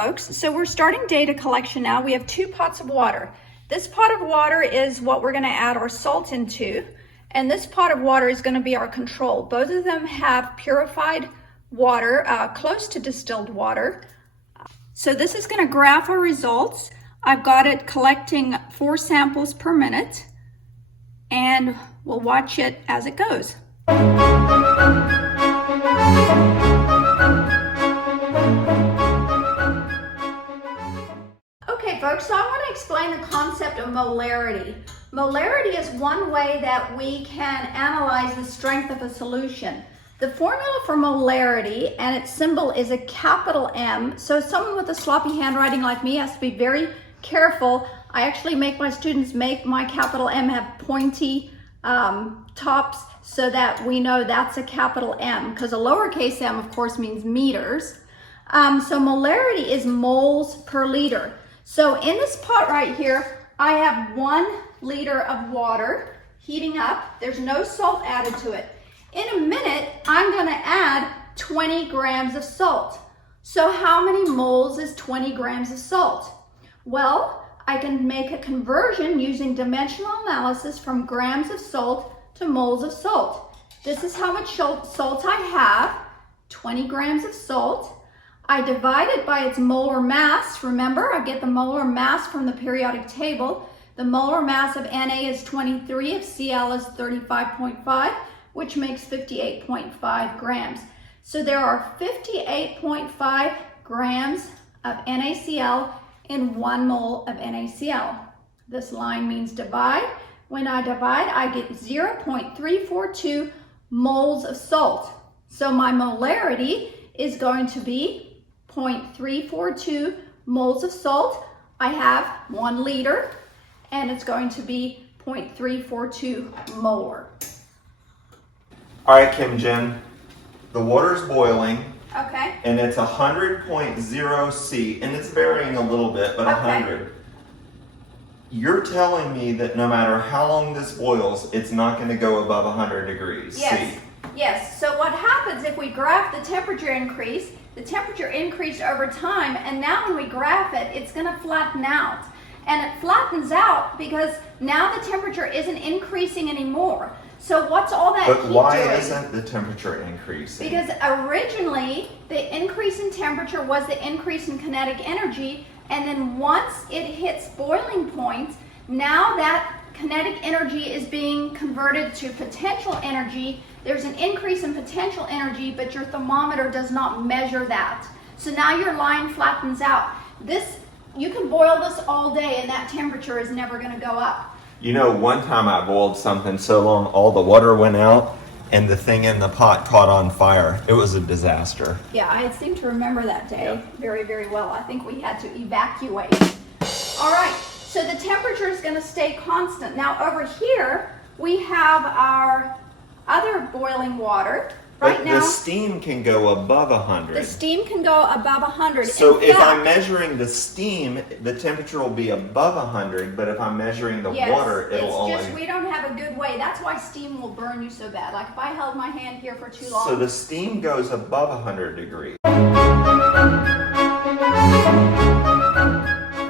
folks. So we're starting data collection now. We have 2 pots of water. This pot of water is what we're going to add our salt into, and this pot of water is going to be our control. Both of them have purified water, close to distilled water. So this is going to graph our results. I've got it collecting 4 samples per minute, and we'll watch it as it goes. Okay folks, so I want to explain the concept of molarity. Molarity is one way that we can analyze the strength of a solution. The formula for molarity and its symbol is a capital M. So someone with a sloppy handwriting like me has to be very careful. I actually make my students make my capital M have pointy tops so that we know that's a capital M, because a lowercase m of course means meters. So molarity is moles per liter. So in this pot right here, I have 1 liter of water heating up. There's no salt added to it. In a minute, I'm going to add 20 grams of salt. So how many moles is 20 grams of salt? Well, I can make a conversion using dimensional analysis from grams of salt to moles of salt. This is how much salt I have, 20 grams of salt. I divide it by its molar mass. Remember, I get the molar mass from the periodic table. The molar mass of Na is 23, of Cl is 35.5, which makes 58.5 grams. So there are 58.5 grams of NaCl in 1 mole of NaCl. This line means divide. When I divide, I get 0.342 moles of salt. So my molarity is going to be 0.342 moles of salt. I have 1 liter, and it's going to be 0.342 molar. All right, Chem Jen, the water's boiling. Okay. And it's 100.0 C, and it's varying a little bit, but 100. You're telling me that no matter how long this boils, it's not going to go above 100 degrees Yes. C. Yes. So what happens if we graph the temperature increase? The temperature increased over time, and now when we graph it, it's going to flatten out. And it flattens out because now the temperature isn't increasing anymore. So what's all that But heat why doing? isn't the temperature increasing? Because originally the increase in temperature was the increase in kinetic energy, and then once it hits boiling point, now that kinetic energy is being converted to potential energy. There's an increase in potential energy, but your thermometer does not measure that. So now your line flattens out. You can boil this all day and that temperature is never going to go up. You know, one time I boiled something so long, all the water went out and the thing in the pot caught on fire. It was a disaster. Yeah, I seem to remember that day very, very well. I think we had to evacuate. All right, so the temperature is going to stay constant. Now over here, we have our other boiling water. But the steam can go above 100. The steam can go above 100. So if I'm measuring the steam, the temperature will be above 100, but if I'm measuring the water, it'll only... It's just we don't have a good way. That's why steam will burn you so bad. Like if I held my hand here for too long. So the steam goes above 100 degrees.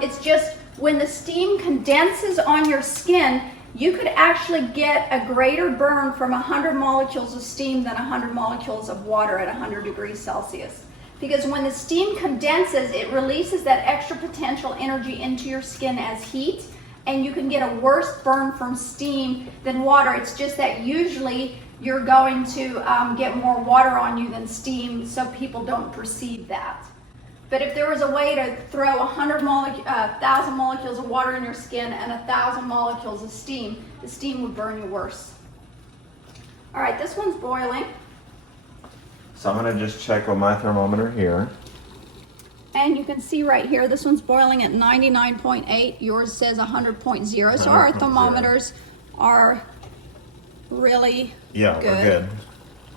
It's just when the steam condenses on your skin, you could actually get a greater burn from 100 molecules of steam than 100 molecules of water at 100 degrees Celsius. Because when the steam condenses, it releases that extra potential energy into your skin as heat, and you can get a worse burn from steam than water. It's just that usually you're going to get more water on you than steam, so people don't perceive that. But if there was a way to throw 1,000 molecules of water in your skin and 1,000 molecules of steam, the steam would burn you worse. All right, this one's boiling. So I'm going to just check with my thermometer here. And you can see right here, this one's boiling at 99.8. Yours says 100.0. So our thermometers are really good. We're good.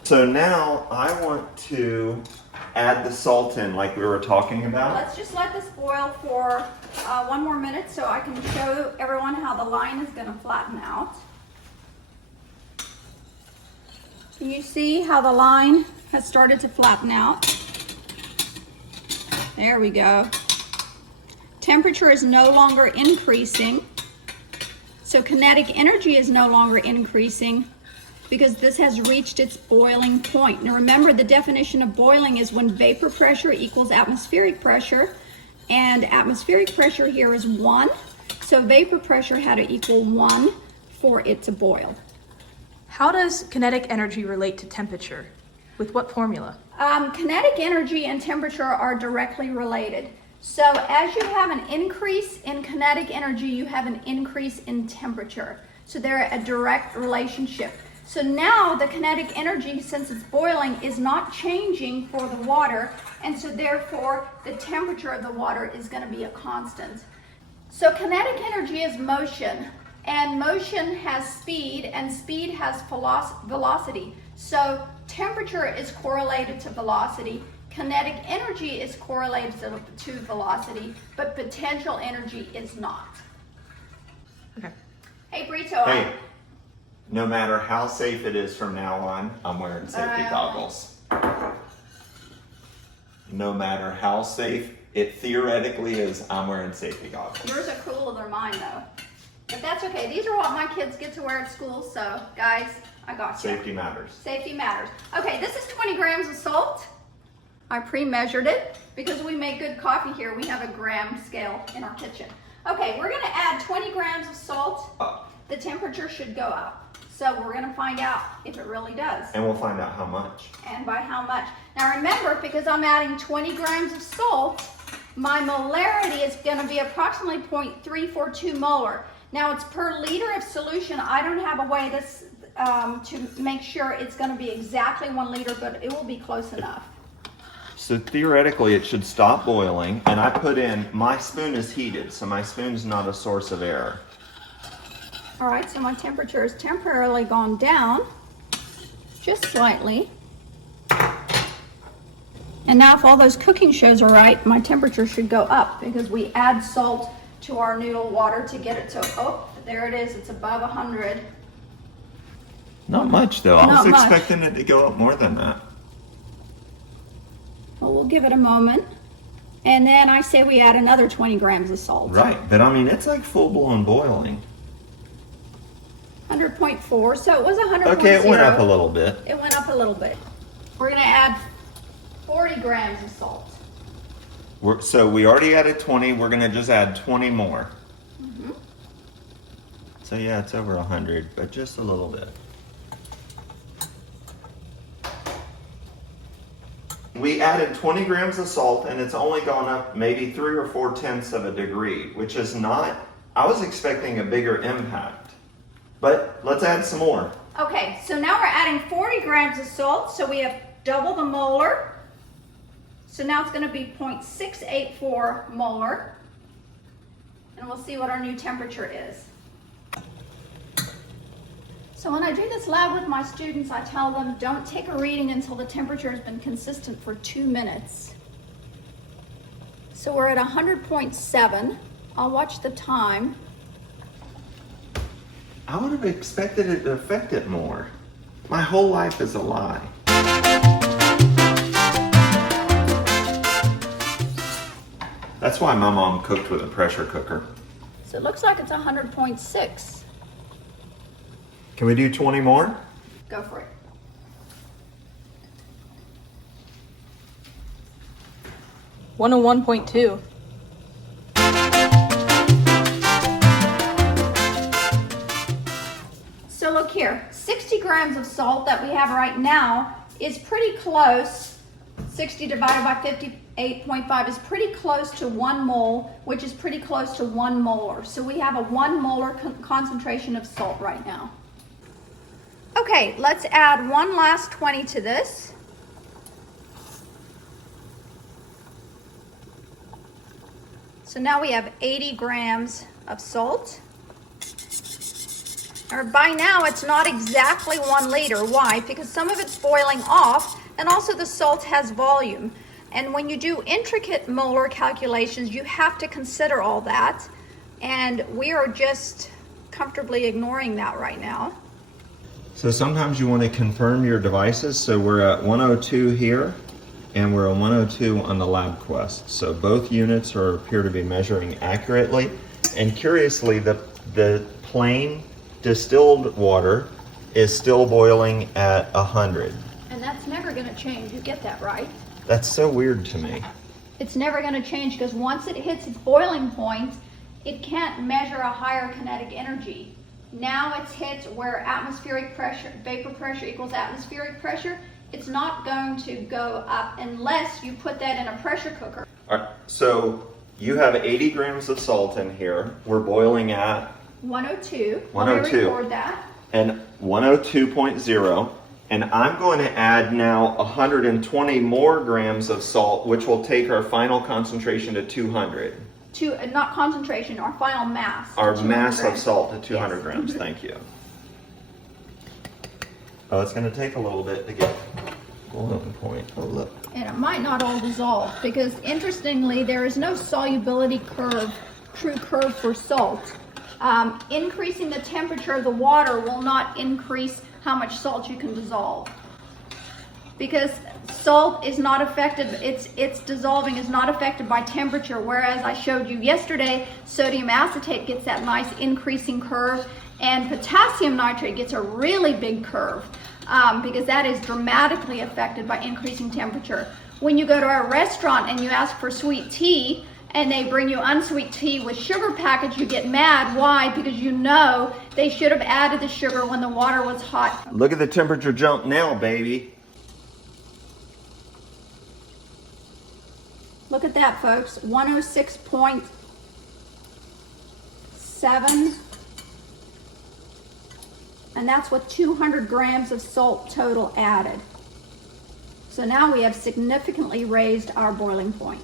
So now I want to add the salt in like we were talking about. Let's just let this boil for 1 more minute so I can show everyone how the line is going to flatten out. Can you see how the line has started to flatten out? There we go. Temperature is no longer increasing. So kinetic energy is no longer increasing because this has reached its boiling point. Now remember, the definition of boiling is when vapor pressure equals atmospheric pressure, and atmospheric pressure here is 1. So vapor pressure had to equal 1 for it to boil. How does kinetic energy relate to temperature? With what formula? Kinetic energy and temperature are directly related. So as you have an increase in kinetic energy, you have an increase in temperature. So they're a direct relationship. So now the kinetic energy, since it's boiling, is not changing for the water, and so therefore the temperature of the water is going to be a constant. So kinetic energy is motion, and motion has speed, and speed has velocity. So temperature is correlated to velocity. Kinetic energy is correlated to velocity, but potential energy is not. Okay. Hey, Brito. Hey, no matter how safe it is from now on, I'm wearing safety goggles. No matter how safe it theoretically is, I'm wearing safety goggles. Yours are cooler than mine, though. But that's okay. These are what my kids get to wear at school, so guys, I got you. Safety matters. Safety matters. Okay, this is 20 grams of salt. I pre-measured it because we make good coffee here. We have a gram scale in our kitchen. Okay, we're gonna add 20 grams of salt. The temperature should go up. So we're gonna find out if it really does. And we'll find out how much. And by how much. Now remember, because I'm adding 20 grams of salt, my molarity is gonna be approximately 0.342 molar. Now it's per liter of solution. I don't have a way to make sure it's gonna be exactly 1 liter, but it will be close enough. So theoretically it should stop boiling, and I put in, my spoon is heated, so my spoon's not a source of error. All right, so my temperature has temporarily gone down, just slightly. And now if all those cooking shows are right, my temperature should go up because we add salt to our noodle water to get it to, oh, there it is, it's above 100. Not much though, I Not was much. expecting it to go up more than that. Well, we'll give it a moment. And then I say we add another 20 grams of salt. Right, but I mean, it's like full-blown boiling. 100.4, so it was 100.0. Okay, it went up a little bit. It went up a little bit. We're gonna add 40 grams of salt. So we already added 20, we're gonna just add 20 more. So yeah, it's over 100, but just a little bit. We added 20 grams of salt and it's only gone up maybe 3 or 4/10 of a degree, which is not, I was expecting a bigger impact. But let's add some more. Okay, so now we're adding 40 grams of salt, so we have double the molar. So now it's gonna be 0.684 molar. And we'll see what our new temperature is. So when I do this lab with my students, I tell them don't take a reading until the temperature has been consistent for 2 minutes. So we're at 100.7. I'll watch the time. I would have expected it to affect it more. My whole life is a lie. That's why my mom cooked with a pressure cooker. So it looks like it's 100.6. Can we do 20 more? Go for it. $101.2. So look here, 60 grams of salt that we have right now is pretty close. 60 divided by 58.5 is pretty close to 1 mole, which is pretty close to 1 molar. So we have a 1 molar concentration of salt right now. Okay, let's add one last 20 to this. So now we have 80 grams of salt. Or by now it's not exactly 1 liter. Why? Because some of it's boiling off, and also the salt has volume. And when you do intricate molar calculations, you have to consider all that. And we are just comfortably ignoring that right now. So sometimes you want to confirm your devices. So we're at 102 here. and we're a 102 on the lab quest. So both units appear to be measuring accurately. And curiously, the plain distilled water is still boiling at 100. And that's never going to change. You get that, right? That's so weird to me. It's never going to change because once it hits its boiling point, it can't measure a higher kinetic energy. Now it's hit where atmospheric pressure, vapor pressure equals atmospheric pressure. It's not going to go up unless you put that in a pressure cooker. All right, so you have 80 grams of salt in here. We're boiling at 102. 102. Let me record that. And 102.0. And I'm going to add now 120 more grams of salt, which will take our final concentration to 200. Not concentration, our final mass. Our mass of grams. salt to 200 Yes. grams. Thank you. Oh, it's going to take a little bit to get boiling point. Oh, look. And it might not all dissolve because interestingly, there is no solubility curve, true curve for salt. Increasing the temperature of the water will not increase how much salt you can dissolve. Because salt is not affected, its dissolving is not affected by temperature, whereas I showed you yesterday, sodium acetate gets that nice increasing curve, and potassium nitrate gets a really big curve, because that is dramatically affected by increasing temperature. When you go to a restaurant and you ask for sweet tea, and they bring you unsweet tea with sugar package, you get mad. Why? Because you know they should have added the sugar when the water was hot. Look at the temperature jump now, baby. Look at that, folks. 106.7. And that's with 200 grams of salt total added. So now we have significantly raised our boiling point.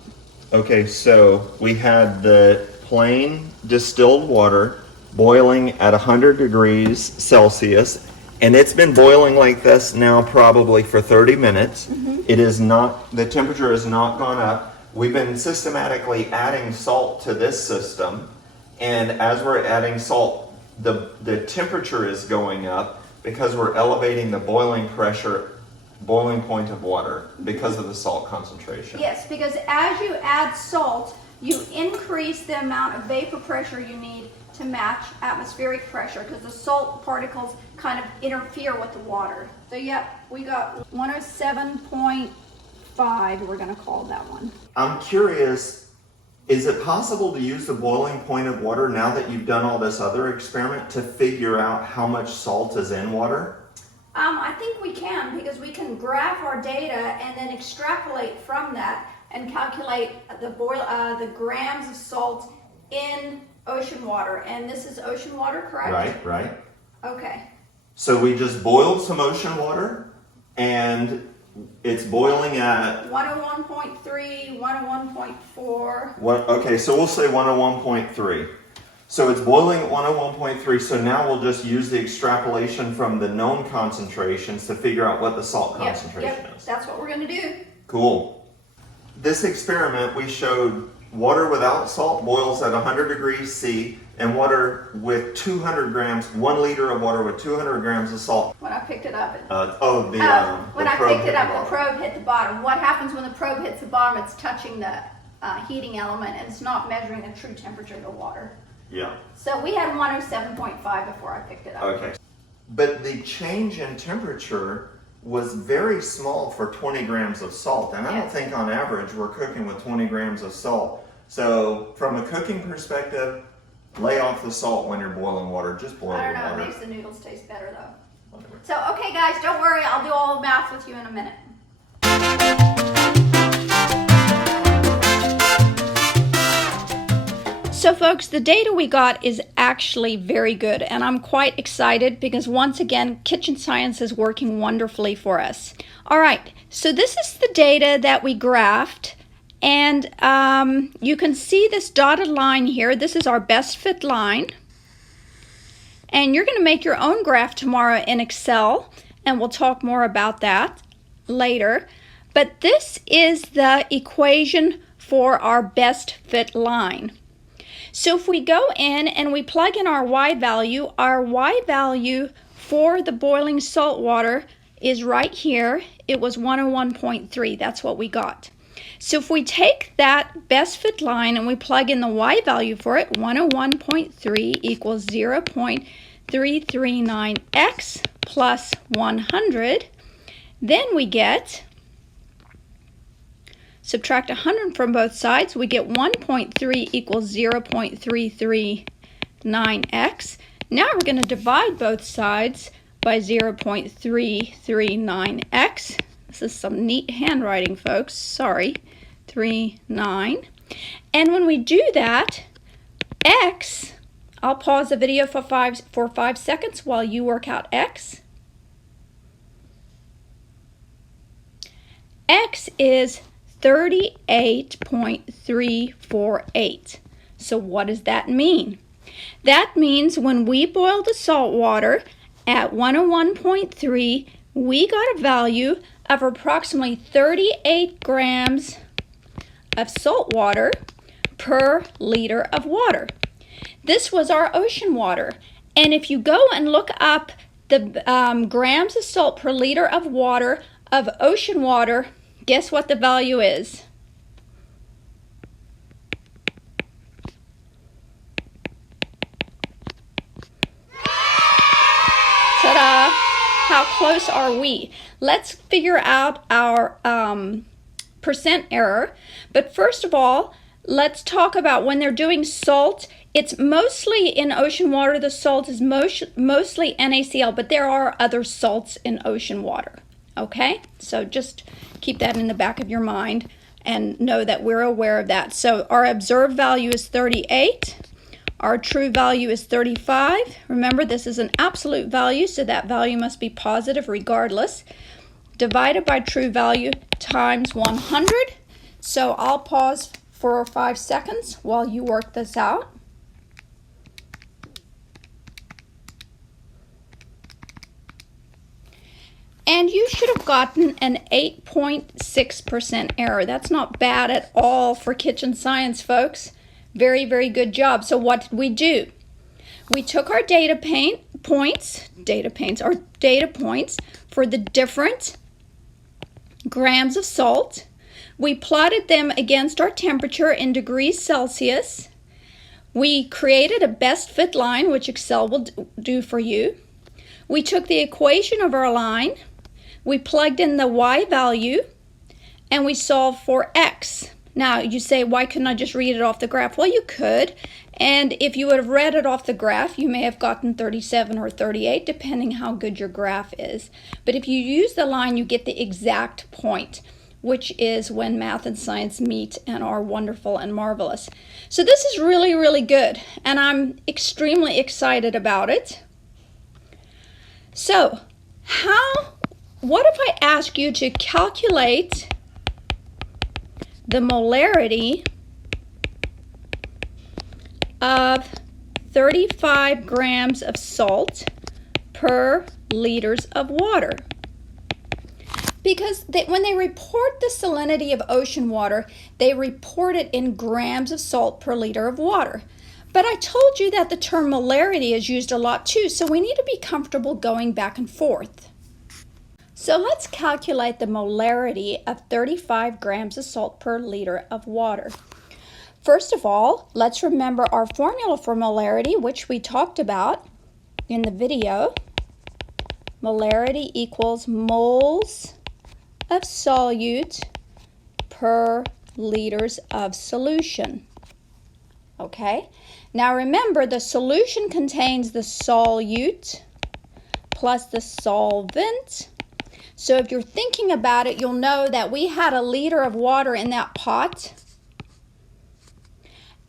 Okay, so we had the plain distilled water boiling at 100 degrees Celsius, and it's been boiling like this now probably for 30 minutes. It is not, the temperature has not gone up. We've been systematically adding salt to this system, and as we're adding salt, the temperature is going up because we're elevating the boiling point of water because of the salt concentration. Yes, because as you add salt, you increase the amount of vapor pressure you need to match atmospheric pressure because the salt particles kind of interfere with the water. So yep, we got 107.5, we're going to call that one. I'm curious, is it possible to use the boiling point of water now that you've done all this other experiment to figure out how much salt is in water? I think we can because we can graph our data and then extrapolate from that and calculate the grams of salt in ocean water. And this is ocean water, correct? Right. Okay. So we just boiled some ocean water and it's boiling at 101.3, 101.4. okay, so we'll say 101.3. So it's boiling at 101.3, so now we'll just use the extrapolation from the known concentrations to figure out what the salt concentration is. That's what we're going to do. Cool. This experiment, we showed water without salt boils at 100 degrees C, and water with 200 grams, 1 liter of water with 200 grams of salt. When I picked it up, When I picked it up, the probe hit the bottom. What happens when the probe hits the bottom? It's touching the heating element, and it's not measuring the true temperature of the water. Yeah. So we had 107.5 before I picked it up. Okay. But the change in temperature was very small for 20 grams of salt. And I don't think on average we're cooking with 20 grams of salt. So from a cooking perspective, lay off the salt when you're boiling water. Just boil the water. I don't know, it makes the noodles taste better though. Whatever. So, okay guys, don't worry, I'll do all the math with you in a minute. So folks, the data we got is actually very good, and I'm quite excited because once again, kitchen science is working wonderfully for us. All right, so this is the data that we graphed, and you can see this dotted line here. This is our best fit line, and you're going to make your own graph tomorrow in Excel, and we'll talk more about that later. But this is the equation for our best fit line. So if we go in and we plug in our Y value for the boiling salt water is right here. It was 101.3. That's what we got. So if we take that best fit line and we plug in the y value for it, 101.3 equals 0.339x plus 100, then we get, subtract 100 from both sides, we get 1.3 equals 0.339x. Now we're going to divide both sides by 0.339x. This is some neat handwriting, folks. Sorry. 39. And when we do that, x, I'll pause the video for 5 seconds while you work out x. X is 38.348. So what does that mean? That means when we boil the salt water at 101.3, we got a value of approximately 38 grams of salt water per liter of water. This was our ocean water. And if you go and look up the grams of salt per liter of water of ocean water, guess what the value is? Ta-da! How close are we? Let's figure out our percent error. But first of all, let's talk about when they're doing salt. It's mostly in ocean water. The salt is mostly NaCl, but there are other salts in ocean water. Okay? So just keep that in the back of your mind and know that we're aware of that. So our observed value is 38. Our true value is 35. Remember, this is an absolute value, so that value must be positive regardless. Divided by true value times 100. So I'll pause for 5 seconds while you work this out. And you should have gotten an 8.6% error. That's not bad at all for kitchen science, folks. Very, very good job. So what did we do? We took our data points for the different grams of salt. We plotted them against our temperature in degrees Celsius. We created a best fit line, which Excel will do for you. We took the equation of our line. We plugged in the y value, and we solved for x. Now, you say, why couldn't I just read it off the graph? Well, you could, and if you would have read it off the graph, you may have gotten 37 or 38, depending how good your graph is. But if you use the line, you get the exact point, which is when math and science meet and are wonderful and marvelous. So this is really, really good, and I'm extremely excited about it. So, what if I ask you to calculate the molarity of 35 grams of salt per liters of water? Because when they report the salinity of ocean water, they report it in grams of salt per liter of water. But I told you that the term molarity is used a lot too, so we need to be comfortable going back and forth. So let's calculate the molarity of 35 grams of salt per liter of water. First of all, let's remember our formula for molarity, which we talked about in the video. Molarity equals moles of solute per liters of solution. Okay? Now remember, the solution contains the solute plus the solvent. So if you're thinking about it, you'll know that we had a liter of water in that pot,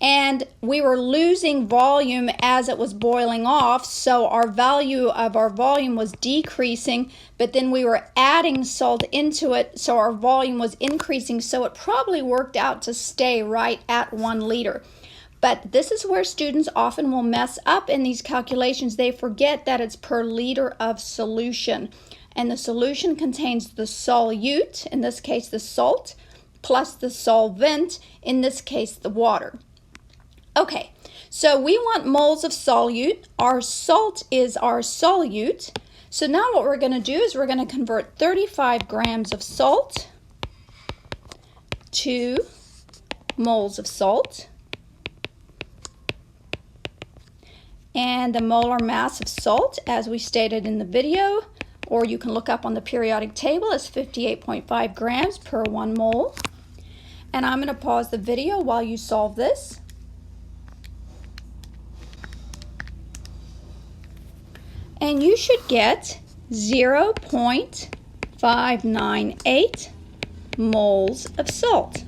and we were losing volume as it was boiling off, so our value of our volume was decreasing, but then we were adding salt into it, so our volume was increasing, so it probably worked out to stay right at 1 liter. But this is where students often will mess up in these calculations. They forget that it's per liter of solution. And the solution contains the solute, in this case the salt, plus the solvent, in this case the water. Okay, so we want moles of solute. Our salt is our solute. So now what we're going to do is we're going to convert 35 grams of salt to moles of salt. And the molar mass of salt, as we stated in the video, or you can look up on the periodic table, is 58.5 grams per 1 mole. And I'm going to pause the video while you solve this. And you should get 0.598 moles of salt.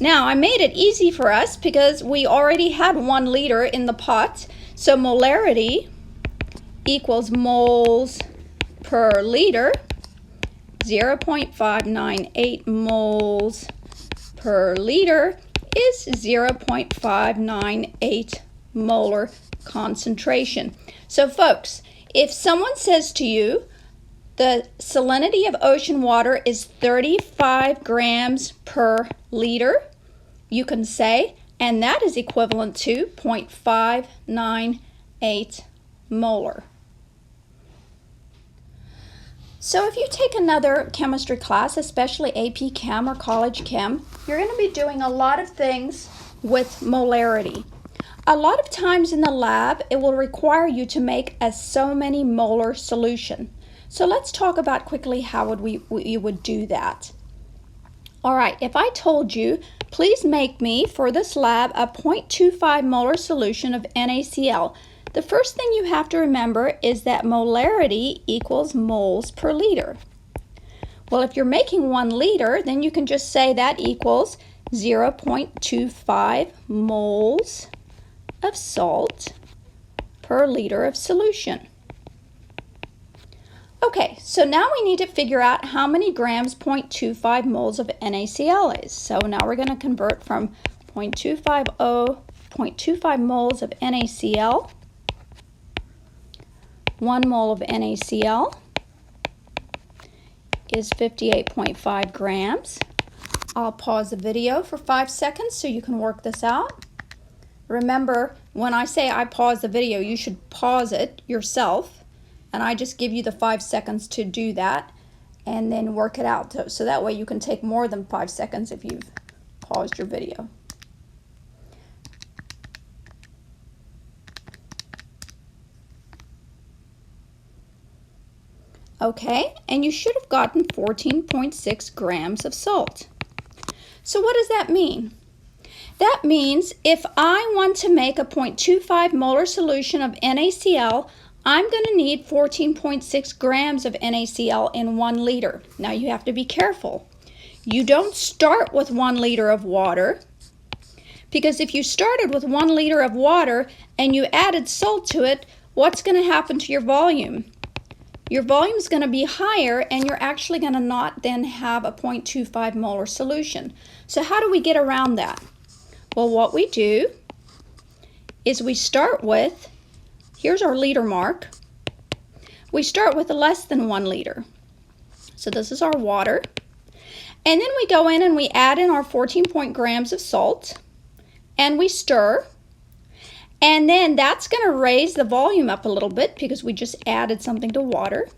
Now, I made it easy for us because we already had 1 liter in the pot. So molarity equals moles per liter. 0.598 moles per liter is 0.598 molar concentration. So folks, if someone says to you the salinity of ocean water is 35 grams per liter, you can say, and that is equivalent to 0.598 molar. So if you take another chemistry class, especially AP Chem or College Chem, you're going to be doing a lot of things with molarity. A lot of times in the lab, it will require you to make a so many molar solution. So let's talk about quickly how you would do that. All right, if I told you, please make me, for this lab, a 0.25 molar solution of NaCl. The first thing you have to remember is that molarity equals moles per liter. Well, if you're making 1 liter, then you can just say that equals 0.25 moles of salt per liter of solution. Okay, so now we need to figure out how many grams 0.25 moles of NaCl is. So now we're going to convert from 0.25 moles of NaCl. 1 mole of NaCl is 58.5 grams. I'll pause the video for 5 seconds so you can work this out. Remember, when I say I pause the video, you should pause it yourself. And I just give you the 5 seconds to do that and then work it out. So that way you can take more than 5 seconds if you've paused your video. Okay, and you should have gotten 14.6 grams of salt. So what does that mean? That means if I want to make a 0.25 molar solution of NaCl, I'm going to need 14.6 grams of NaCl in 1 liter. Now you have to be careful. You don't start with 1 liter of water, because if you started with 1 liter of water and you added salt to it, what's going to happen to your volume? Your volume is going to be higher and you're actually going to not then have a 0.25 molar solution. So how do we get around that? Well, what we do is we start with, here's our liter mark. We start with less than 1 liter. So this is our water. And then we go in and we add in our 14 grams of salt and we stir. And then that's going to raise the volume up a little bit because we just added something to water.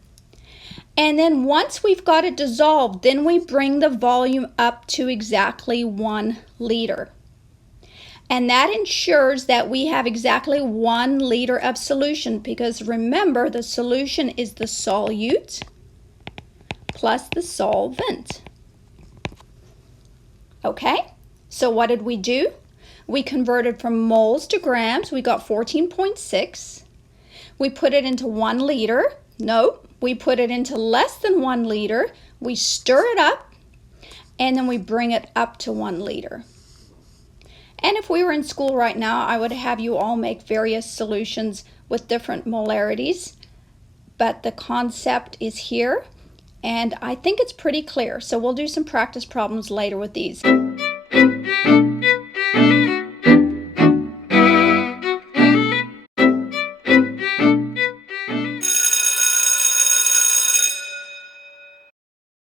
And then once we've got it dissolved, then we bring the volume up to exactly 1 liter. And that ensures that we have exactly 1 liter of solution, because remember, the solution is the solute plus the solvent. Okay, so what did we do? We converted from moles to grams. We got 14.6. We put it into 1 liter. No, we put it into less than 1 liter. We stir it up, and then we bring it up to 1 liter. And if we were in school right now, I would have you all make various solutions with different molarities. But the concept is here, and I think it's pretty clear. So we'll do some practice problems later with these.